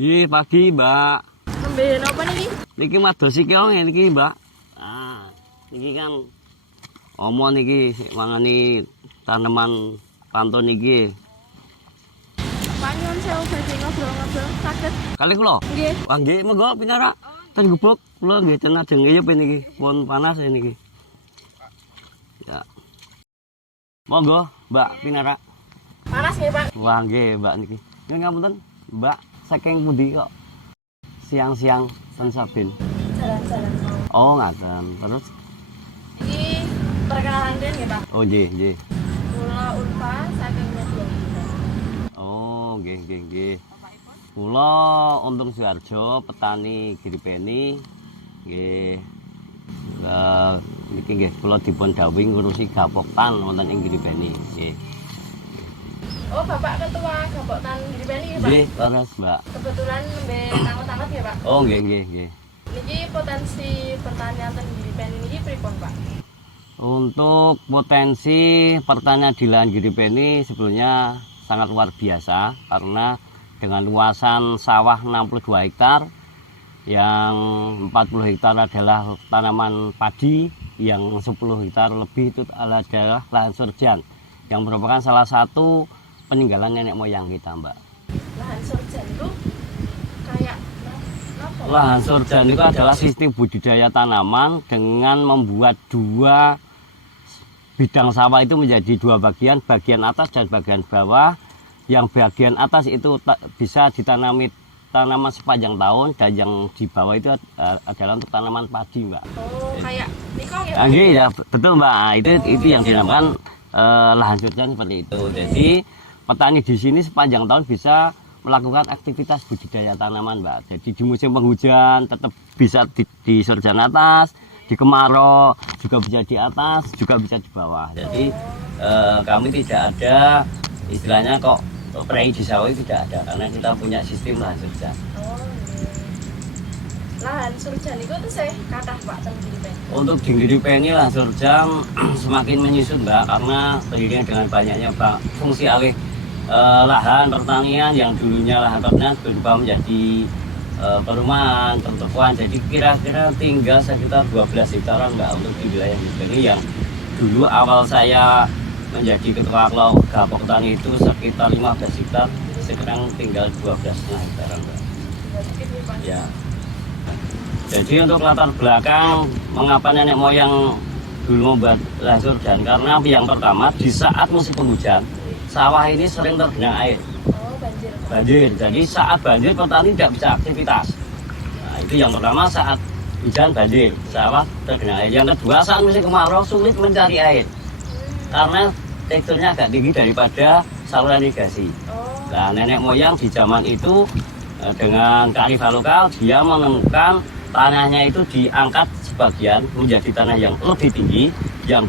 Ih, pagi, Mbak. Nembe napa niki? Niki madosi keong niki, Mbak. Ah, niki kan omo niki mangani tanaman pantun niki. Pak nyuwun sewu badhe ngobrol-ngobrol saged. Kali kula. Nggih. Wah, nggih, monggo pinara. Ten gubuk kula nggih ten ajeng ngiyup niki. Pun panas niki. Ya. Monggo, Mbak pinara. Panas nggih, Pak? Wah, nggih, Mbak niki. Nyuwun ngapunten, Mbak, saking pundi kok siang-siang ten Sabin? Jalan-jalan mau. Oh, ngaten. Terus Iki perkenalan den nggih, Pak. oh, nggih, nggih. Kula Ulfa saking Medan. Oh, nggih, nggih, nggih. Kula Untung Suharjo, petani Giripeni. Nggih. Niki nggih kula dipun dawuhi ngurusi gapoktan wonten ing Giripeni. Nggih. Oh, Bapak Ketua Gapoktan Giripeni nggih, Pak? Nggih, terus, Mbak. Kebetulan nembe tangot-tangot nggih, Pak. Oh, nggih, nggih, nggih. Niki potensi pertanian ten Giripeni niki pripun, Pak? Untuk potensi pertanian di lahan Giripeni sebetulnya sangat luar biasa karena dengan luasan sawah 62 hektar yang 40 hektar adalah tanaman padi, yang 10 hektar lebih itu adalah lahan surjan yang merupakan salah satu peninggalan nenek moyang kita, Mbak. Lahan surjan itu kayak apa? Lahan surjan itu adalah sistem budidaya tanaman dengan membuat dua bidang sawah itu menjadi dua bagian atas dan bagian bawah. Yang bagian atas itu bisa ditanami tanaman sepanjang tahun dan yang di bawah itu adalah untuk tanaman padi, Mbak. Oh, kayak nikong ya? Iya, ya, betul, Mbak. Itu yang dinamakan lahan surjan seperti itu. Jadi petani di sini sepanjang tahun bisa melakukan aktivitas budidaya tanaman, Mbak. Jadi di musim penghujan tetap bisa di surjan atas, di kemarau juga bisa di atas, juga bisa di bawah. Jadi kami tidak ada istilahnya kok prei di sawah tidak ada karena kita punya sistem lahan surjan. Oh, lahan surjan itu tuh saya kathah Pak ten Giripeni. Untuk di Giripeni lahan surjan semakin menyusut, Mbak, karena beriringan dengan banyaknya fungsi alih lahan pertanian yang dulunya lahan pertanian berubah menjadi perumahan, pertokoan. Jadi kira-kira tinggal sekitar 12 hektaran, Mbak, untuk di wilayah Giripeni yang dulu awal saya menjadi ketua Gapoktan itu sekitar 15 hektar, sekarang tinggal 12,5 hektaran, Mbak. Ya. Jadi untuk latar belakang mengapa nenek moyang dulu membuat lahan surjan, karena yang pertama di saat musim penghujan sawah ini sering tergenang air. Oh, banjir. Banjir. Jadi saat banjir petani tidak bisa aktivitas. Nah, itu yang pertama, saat hujan banjir, sawah tergenang air. Yang kedua, saat musim kemarau sulit mencari air. Karena teksturnya agak tinggi daripada saluran irigasi. Nah, nenek moyang di zaman itu dengan kearifan lokal dia menemukan tanahnya itu diangkat sebagian menjadi tanah yang lebih tinggi, yang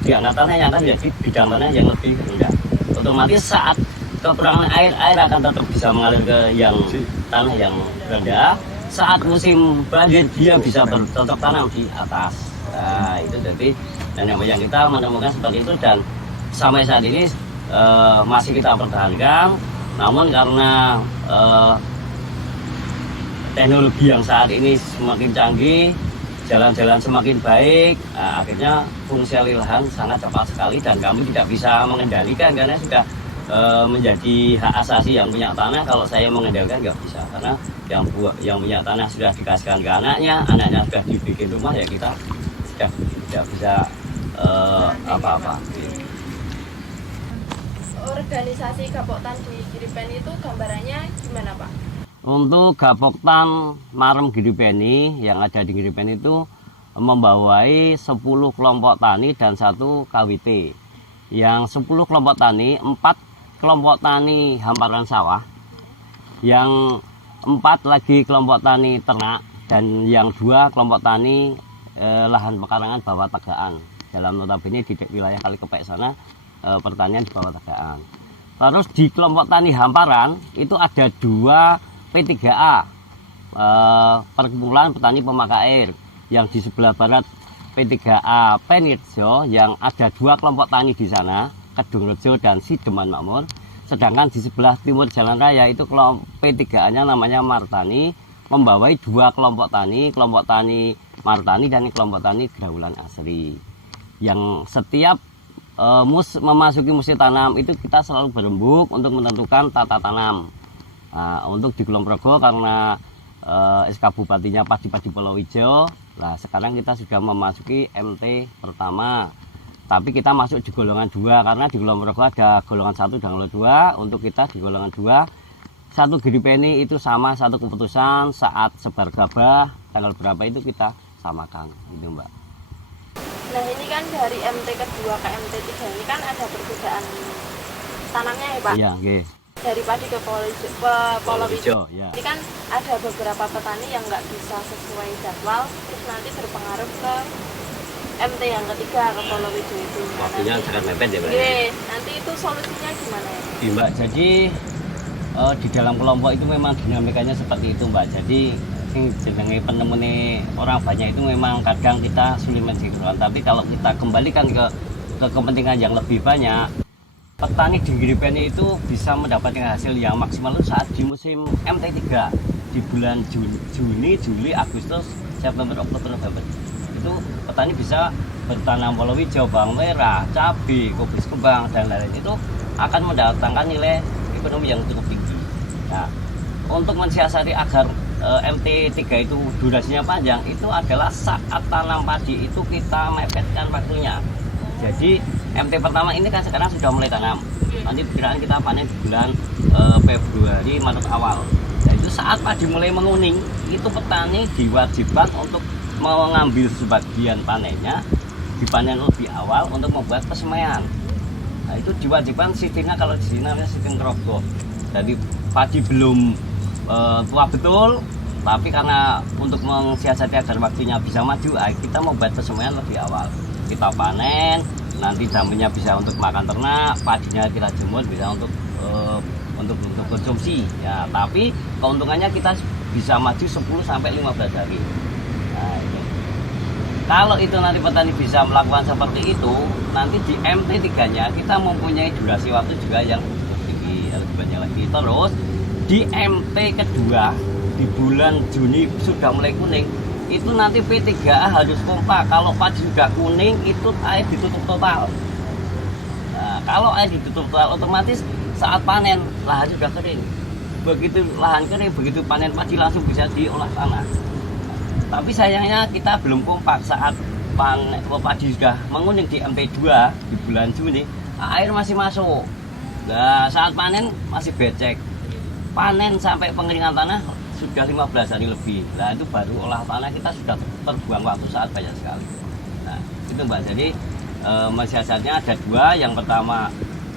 diangkat tanah yang akan menjadi bidang tanah yang lebih rendah. Otomatis saat kekurangan air akan tetap bisa mengalir ke yang tanah yang rendah. Saat musim banjir dia bisa bercocok tanam di atas. Nah, itu jadi nenek moyang kita menemukan seperti itu dan sampai saat ini masih kita pertahankan. Namun karena teknologi yang saat ini semakin canggih, jalan-jalan semakin baik, akhirnya fungsi alih lahan sangat cepat sekali dan kami tidak bisa mengendalikan karena sudah menjadi hak asasi yang punya tanah. Kalau saya mengendalikan nggak bisa karena yang punya tanah sudah dikasihkan ke anaknya sudah dibikin rumah, ya kita sudah tidak bisa apa-apa. Organisasi Gapoktan di Giripeni itu gambarannya gimana, Pak? Untuk Gapoktan Marem Giripeni yang ada di Giripeni itu membawai 10 kelompok tani dan 1 KWT. Yang 10 kelompok tani, 4 kelompok tani hamparan sawah, yang 4 lagi kelompok tani ternak, dan yang 2 kelompok tani lahan pekarangan bawah tegaan. Dalam notabene di wilayah Kalikepek sana pertanian di bawah tegaan. Terus di kelompok tani hamparan itu ada 2 P3A, perkumpulan petani pemakai air, yang di sebelah barat P3A Penirjo yang ada 2 kelompok tani di sana, Kedungrejo dan Sideman Makmur. sedangkan di sebelah timur jalan raya itu kelompok P3A-nya namanya Martani, membawai 2 kelompok tani Martani dan kelompok tani Graulan Asri. Yang setiap memasuki musim tanam itu kita selalu berembuk untuk menentukan tata tanam. Nah, untuk di Kulon Progo karena SK Bupatinya Padi-Padi Pulau Ijo, nah sekarang kita sudah memasuki MT pertama. Tapi kita masuk di golongan 2 karena di Kulon Progo ada golongan 1 dan golongan 2. Untuk kita di golongan 2, 1 giripeni itu sama 1 keputusan saat sebar gabah tanggal berapa itu kita samakan, gitu Mbak. Nah ini kan dari MT kedua ke MT 3 ini kan ada perbedaan tanamnya ya Pak? Iya, okay. Dari padi ke Polo Hijau. Ya. Ini kan ada beberapa petani yang nggak bisa sesuai jadwal, terus nanti berpengaruh ke MT yang ketiga ke Polo Hijau itu. Waktunya sangat mepet ya Mbak. Nanti itu solusinya gimana ya? Iya, Mbak, jadi di dalam kelompok itu memang dinamikanya seperti itu Mbak. Jadi jenenge penemune orang banyak itu memang kadang kita sulit mensinkronkan. Tapi kalau kita kembalikan ke kepentingan yang lebih banyak, petani di giripeni itu bisa mendapatkan hasil yang maksimal itu saat di musim MT3 di bulan Juni, Juli, Agustus, September, Oktober, November. Itu petani bisa bertanam palawija, bawang merah, cabai, kubis kembang dan lain-lain. Itu akan mendatangkan nilai ekonomi yang cukup tinggi. Nah, untuk mensiasati agar MT3 itu durasinya panjang, itu adalah saat tanam padi itu kita mepetkan waktunya. Jadi MT pertama ini kan sekarang sudah mulai tanam. Nanti perkiraan kita panen di bulan Februari, Maret awal. Nah itu saat padi mulai menguning, itu petani diwajibkan untuk mengambil sebagian panennya, dipanen lebih awal untuk membuat pesemaian. Nah itu diwajibkan sistemnya, kalau di sini namanya sistem keroboh. Jadi padi belum tua betul, tapi karena untuk mensiasati agar waktunya bisa maju, kita membuat pesemaian lebih awal. Kita panen, nanti daunnya bisa untuk makan ternak, padinya kita jemur bisa untuk konsumsi. Ya, tapi keuntungannya kita bisa maju 10 sampai 15 hari. Nah, itu. Kalau itu nanti petani bisa melakukan seperti itu, nanti di MT3-nya kita mempunyai durasi waktu juga yang cukup tinggi, lebih banyak lagi. Terus di MT kedua di bulan Juni sudah mulai kuning. Itu nanti P3A harus kompak. Kalau padi sudah kuning itu air ditutup total. Nah, kalau air ditutup total otomatis saat panen lahan sudah kering. Begitu lahan kering, begitu panen padi langsung bisa diolah tanah. Tapi sayangnya kita belum kompak saat padi sudah menguning di MT2 di bulan Juni, air masih masuk. Nah, saat panen masih becek. Panen sampai pengeringan tanah sudah 15 hari lebih. Nah itu baru olah tanah kita sudah terbuang waktu saat banyak sekali. Nah itu Mbak, jadi mensiasatnya ada 2. Yang pertama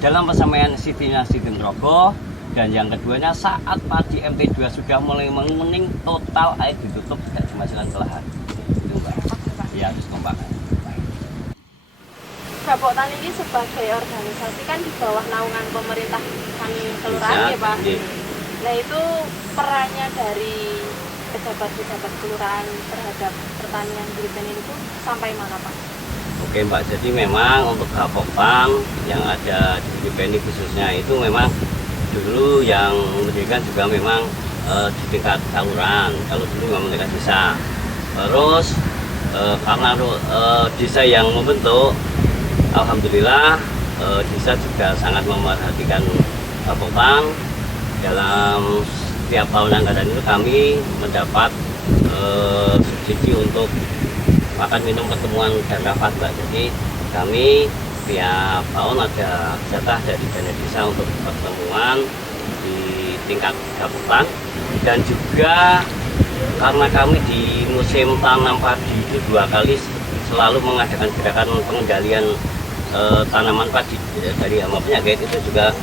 dalam pesemaian sistem roboh, dan yang keduanya saat padi MT2 sudah mulai menguning total air ditutup dan dimasukkan ke lahan. Itu Mbak. Ya harus kompak. Gapok Tani ini sebagai organisasi kan di bawah naungan pemerintah kami kelurahan ya Pak. Nah itu perannya dari pejabat-pejabat kelurahan terhadap pertanian giripeni itu sampai mana Pak? Oke Mbak, jadi memang untuk Gapoktan yang ada di giripeni khususnya itu memang dulu yang mendirikan juga memang di tingkat kelurahan, kalau dulu memang tingkat desa. Terus karena desa yang membentuk, alhamdulillah desa juga sangat memerhatikan Gapoktan. Dalam setiap tahun anggaran itu kami mendapat subsidi untuk makan minum pertemuan dan rapat Mbak. Jadi kami tiap tahun ada jatah dari dana desa untuk pertemuan di tingkat Gapoktan. Dan juga karena kami di musim tanam padi itu 2 kali selalu mengadakan gerakan pengendalian tanaman padi dari hama penyakit, itu juga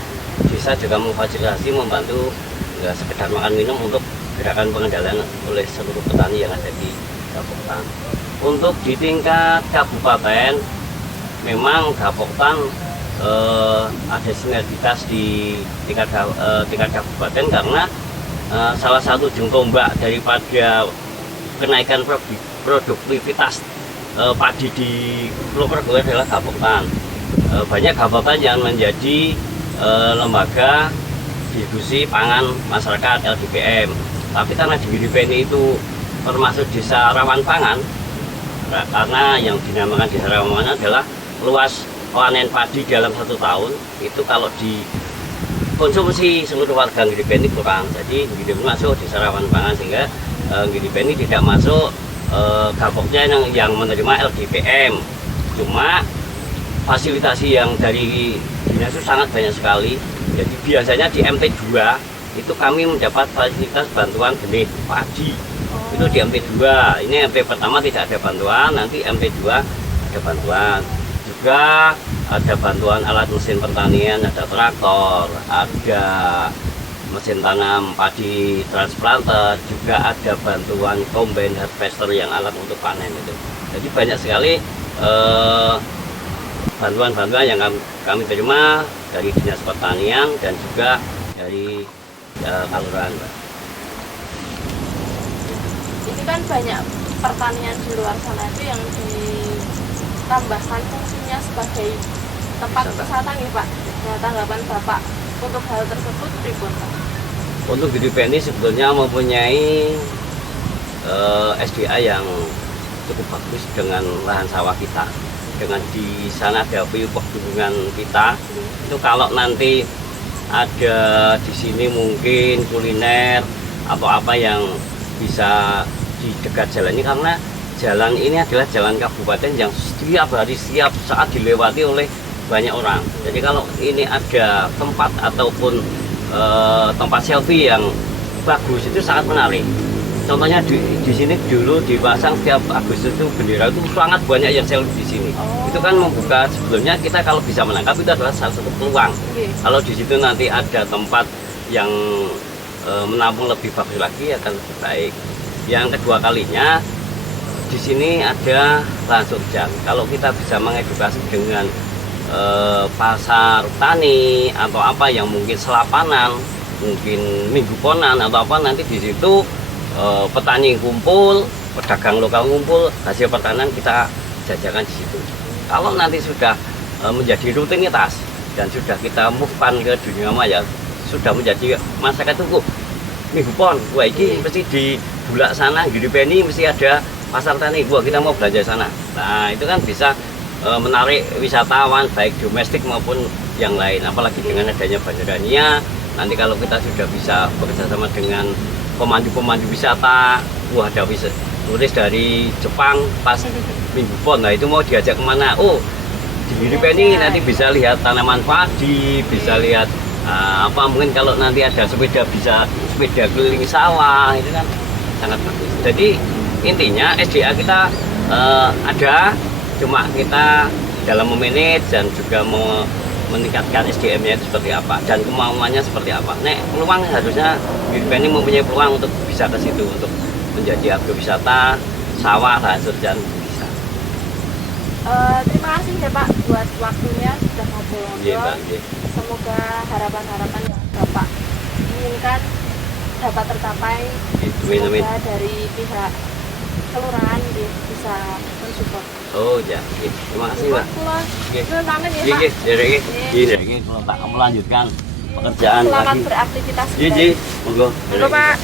bisa juga memfasilitasi, membantu nggak sekedar makan minum untuk gerakan pengendalian oleh seluruh petani yang ada di Gapoktan. Untuk di tingkat kabupaten, memang Gapoktan ada sinergitas di tingkat kabupaten karena salah satu ujung tombak daripada kenaikan produktivitas padi di Kulon Progo adalah Gapoktan. Banyak Gapoktan yang menjadi lembaga distribusi pangan masyarakat LDPM. Tapi karena di Giripeni itu termasuk desa rawan pangan, karena yang dinamakan desa rawan pangan adalah luas panen padi dalam 1 tahun itu kalau dikonsumsi seluruh warga Giripeni kurang. Jadi Giripeni masuk desa rawan pangan sehingga Giripeni tidak masuk gapoknya yang menerima LDPM. Cuma fasilitasi yang dari dinas itu sangat banyak sekali. Jadi biasanya di MT2 itu kami mendapat fasilitas bantuan benih padi. Itu di MT2. Ini MT pertama tidak ada bantuan, nanti MT2 ada bantuan. Juga ada bantuan alat mesin pertanian, ada traktor, ada mesin tanam padi transplanter, juga ada bantuan combine harvester yang alat untuk panen itu. Jadi banyak sekali bantuan-bantuan yang kami terima dari Dinas Pertanian dan juga dari kelurahan. Ini kan banyak pertanian di luar sana itu yang ditambahkan fungsinya sebagai tempat wisata nih Pak. Nah, tanggapan Bapak untuk hal tersebut pripun Pak? Untuk Giripeni sebetulnya mempunyai SDA yang cukup bagus dengan lahan sawah kita. Dengan di sana ada pegunungan kita, itu kalau nanti ada di sini mungkin kuliner atau apa yang bisa di dekat jalan ini, karena jalan ini adalah jalan kabupaten yang setiap hari setiap saat dilewati oleh banyak orang. Jadi kalau ini ada tempat ataupun tempat selfie yang bagus itu sangat menarik. Contohnya di sini dulu dipasang setiap Agustus itu bendera itu sangat banyak yang selfie di sini. Itu kan membuka sebetulnya kita kalau bisa menangkap itu adalah salah satu peluang. Kalau di situ nanti ada tempat yang menampung lebih bagus lagi akan lebih baik. Yang kedua kalinya di sini ada lahan surjan. Kalau kita bisa mengedukasi dengan pasar tani atau apa yang mungkin selapanan, mungkin minggu ponan atau apa, nanti di situ petani kumpul, pedagang lokal kumpul, hasil pertanian kita jajakan di situ. Kalau nanti sudah menjadi rutinitas dan sudah kita move on ke dunia maya, sudah menjadi masyarakat itu minggu pon, wah ini mesti di Bulak sana, Giripeni mesti ada pasar tani, wah kita mau belanja sana. Nah itu kan bisa menarik wisatawan baik domestik maupun yang lain, apalagi dengan adanya Banjarania. Nanti kalau kita sudah bisa bekerjasama dengan pemandu-pemandu wisata, wah ada turis dari Jepang pas minggu pon, nah itu mau diajak kemana? Oh di Giripeni nanti bisa lihat tanaman padi, bisa lihat apa, mungkin kalau nanti ada sepeda, bisa sepeda keliling sawah, itu kan sangat bagus. Jadi intinya SDA kita ada, cuma kita dalam memanage dan juga meningkatkan SDM-nya itu seperti apa dan kemauannya seperti apa. Nek peluang harusnya Giripeni mempunyai peluang untuk bisa ke situ, untuk menjadi agrowisata, sawah, lahan surjan bisa. Terima kasih ya Pak buat waktunya sudah ngobrol-ngobrol. Semoga harapan-harapan yang Bapak inginkan dapat tercapai. Semoga dari pihak kelurahan bisa mensupport. Oh ya, terima kasih Pak. Iya, Kalau tak kamu lanjutkan pekerjaan selamat lagi. beraktivitas. Iya, monggo. Monggo Pak.